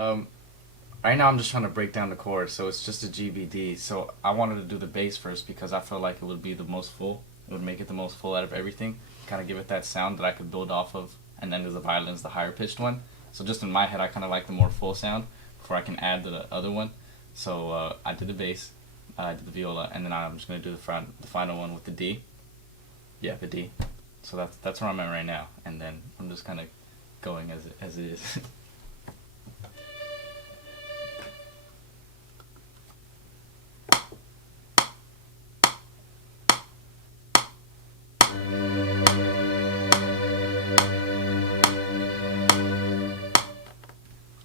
Um, right now I'm just trying to break down the chords, so it's just a GBD. So I wanted to do the bass first because I felt like it would be the most full. It would make it the most full out of everything. Kind of give it that sound that I could build off of, and then the violin's the higher pitched one. So just in my head, I kind of like the more full sound before I can add the other one. So I did the bass, I did the viola, and then I'm just gonna do the final one with the D. Yeah, the D. So that's where I'm at right now, and then I'm just kind of going as it is.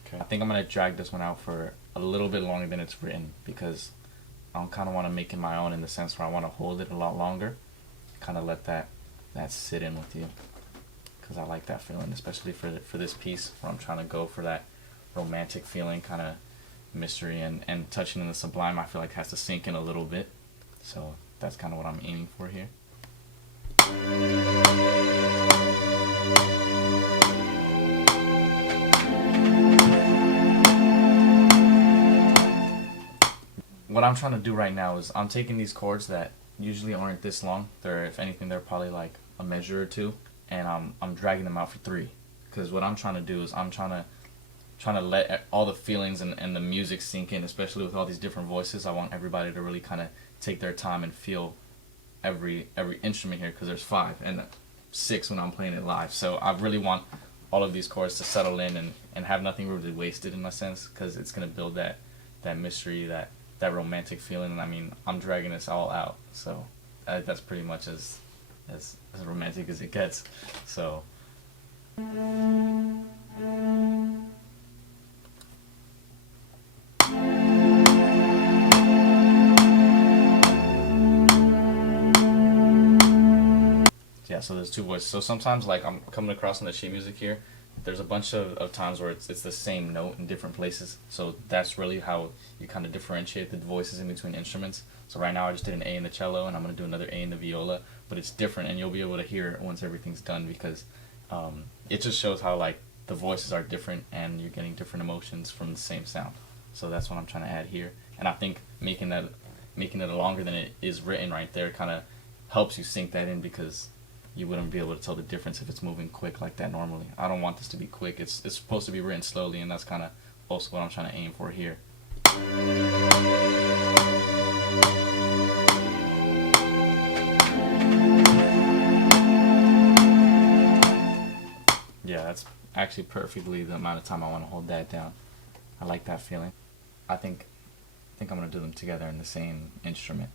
Okay. I think I'm gonna drag this one out for a little bit longer than it's written because I kind of want to make it my own in the sense where I want to hold it a lot longer, kind of let that sit in with you because I like that feeling, especially for this piece where I'm trying to go for that romantic feeling, kind of mystery and touching in the sublime. I feel like has to sink in a little bit, so that's kind of what I'm aiming for here. What I'm trying to do right now is I'm taking these chords that usually aren't this long. They're, if anything, they're probably like a measure or two, and I'm dragging them out for three. Because what I'm trying to do is I'm trying to let all the feelings and the music sink in, especially with all these different voices. I want everybody to really kind of take their time and feel every instrument here, because there's five and six when I'm playing it live. So I really want all of these chords to settle in and have nothing really wasted in a sense, because it's going to build that mystery, that romantic feeling. And I mean, I'm dragging this all out, so that's pretty much as romantic as it gets. So yeah, so there's two voices. So sometimes, like, I'm coming across in the sheet music here, there's a bunch of times where it's the same note in different places. So that's really how you kind of differentiate the voices in between instruments. So right now I just did an A in the cello, and I'm going to do another A in the viola, but it's different, and you'll be able to hear it once everything's done, because it just shows how, like, the voices are different and you're getting different emotions from the same sound. So that's what I'm trying to add here. And I think making it longer than it is written right there kind of helps you sink that in, because you wouldn't be able to tell the difference if it's moving quick like that normally. I don't want this to be quick. It's supposed to be written slowly, and that's kind of also what I'm trying to aim for here. Yeah, that's actually perfectly the amount of time I want to hold that down. I like that feeling. I think I'm gonna do them together in the same instrument.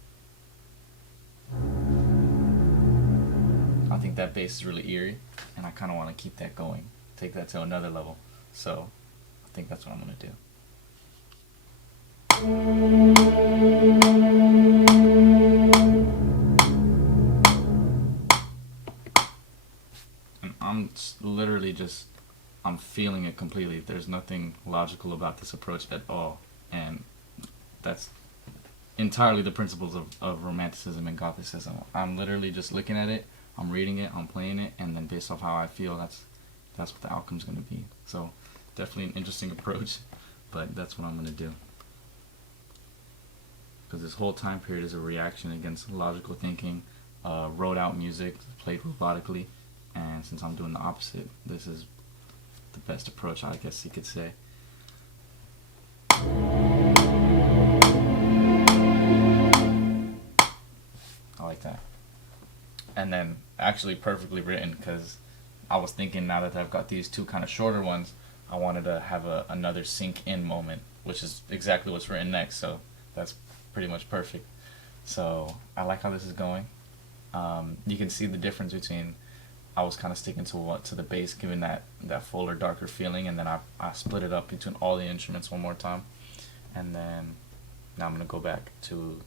I think that bass is really eerie, and I kind of want to keep that going, take that to another level. So I think that's what I'm gonna do. And literally just, I'm feeling it completely. There's nothing logical about this approach at all, and that's entirely the principles of romanticism and Gothicism. I'm literally just looking at it, I'm reading it, I'm playing it, and then based off how I feel, that's what the outcome's going to be. So definitely an interesting approach, but that's what I'm going to do. Because this whole time period is a reaction against logical thinking, wrote out music, played robotically, and since I'm doing the opposite, this is the best approach, I guess you could say. I like that. And then actually perfectly written, because I was thinking, now that I've got these two kind of shorter ones, I wanted to have another sink in moment, which is exactly what's written next, so that's pretty much perfect. So I like how this is going. You can see the difference between, I was kind of sticking to the bass, giving that fuller, darker feeling, and then I split it up between all the instruments one more time, and then now I'm gonna go back to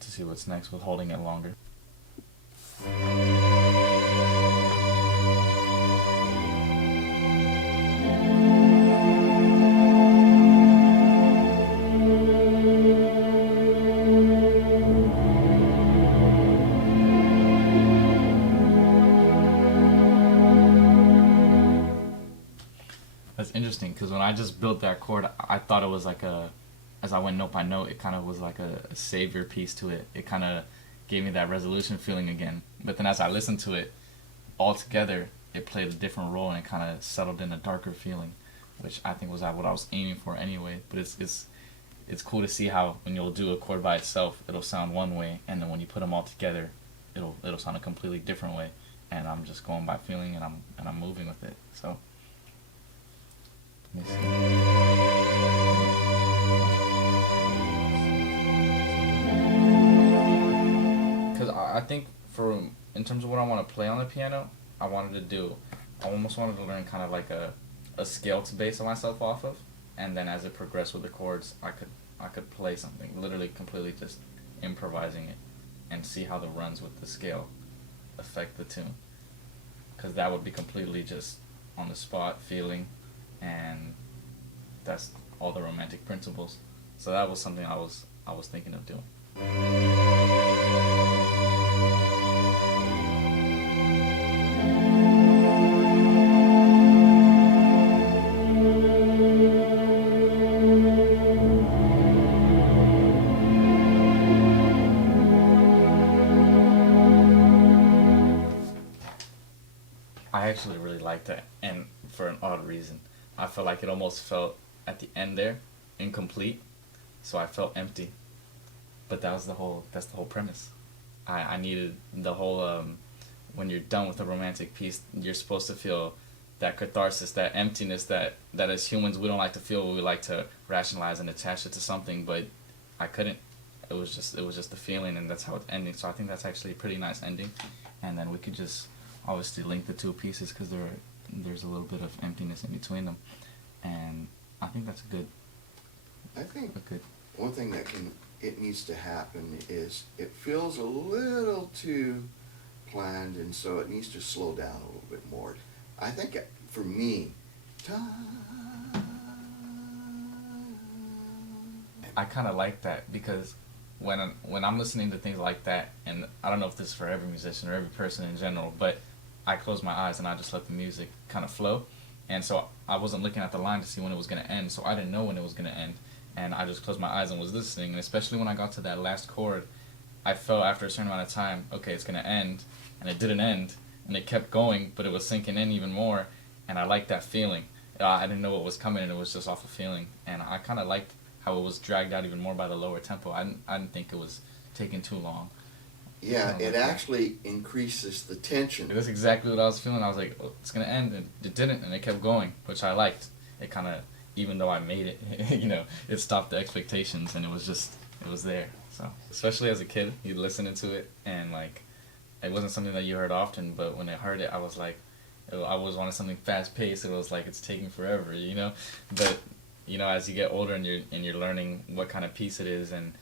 see what's next with holding it longer. That's interesting, because when I just built that chord, I thought it was like as I went note by note, it kind of was like a savior piece to it. It kind of gave me that resolution feeling again. But then as I listened to it all together, it played a different role and it kind of settled in a darker feeling, which I think was what I was aiming for anyway. But it's cool to see how when you'll do a chord by itself, it'll sound one way, and then when you put them all together, it'll sound a completely different way. And I'm just going by feeling, and I'm moving with it. So let me see. Because I think in terms of what I want to play on the piano, I almost wanted to learn kind of like a scale to base myself off of, and then as it progressed with the chords, I could play something, literally completely just improvising it, and see how the runs with the scale affect the tune. Because that would be completely just on the spot feeling, and that's all the romantic principles. So that was something I was thinking of doing. I actually really liked that, and for an odd reason. I felt like it almost felt at the end there incomplete, so I felt empty. But that's the whole premise. I needed the whole when you're done with a romantic piece, you're supposed to feel that catharsis, that emptiness that as humans we don't like to feel. We like to rationalize and attach it to something, but I couldn't. It was just the feeling, and that's how it's ending. So I think that's actually a pretty nice ending, and then we could just obviously link the two pieces because there's a little bit of emptiness in between them, and I think that's good. I think one thing it needs to happen is it feels a little too planned, and so it needs to slow down a little bit more. I think for me, I kind of like that because when I'm listening to things like that, and I don't know if this is for every musician or every person in general, but I close my eyes and I just let the music kind of flow, and so I wasn't looking at the line to see when it was going to end, so I didn't know when it was going to end, and I just closed my eyes and was listening, and especially when I got to that last chord, I felt after a certain amount of time, okay, it's going to end, and it didn't end, and it kept going, but it was sinking in even more, and I liked that feeling. I didn't know what was coming, and it was just off a feeling, and I kind of liked how it was dragged out even more by the lower tempo. I didn't think it was taking too long. yeah, it actually increases the tension. That's exactly what I was feeling. I was like, oh, it's going to end, and it didn't, and it kept going, which I liked. It kind of, even though I made it, it stopped the expectations, and it was there. So, especially as a kid, you listening to it, and like, it wasn't something that you heard often, but when I heard it, I was like, I always wanted something fast paced. It was like it's taking forever, But as you get older and you're learning what kind of piece it is and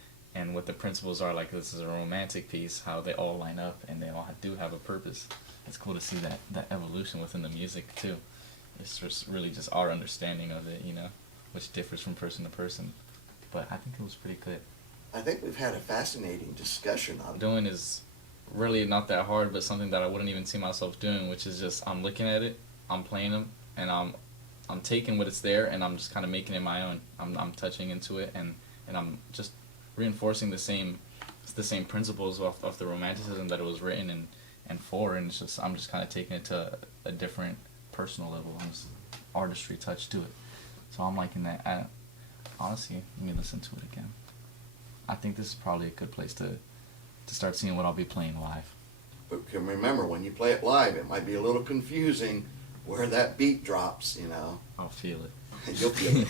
what the principles are, like this is a romantic piece, how they all line up and they all do have a purpose. It's cool to see that evolution within the music too. It's just really just our understanding of it, which differs from person to person. But I think it was pretty good. I think we've had a fascinating discussion on it. Doing is really not that hard, but something that I wouldn't even see myself doing, which is just I'm looking at it, I'm playing them, and I'm taking what it's there, and I'm just kind of making it my own. I'm touching into it, and I'm just reinforcing the same principles of the romanticism that it was written and for, and I'm just kind of taking it to a different personal level. Just artistry touch to it. So I'm liking that. Honestly, let me listen to it again. I think this is probably a good place to start seeing what I'll be playing live. But can remember, when you play it live, it might be a little confusing where that beat drops, I'll feel it. You'll feel it.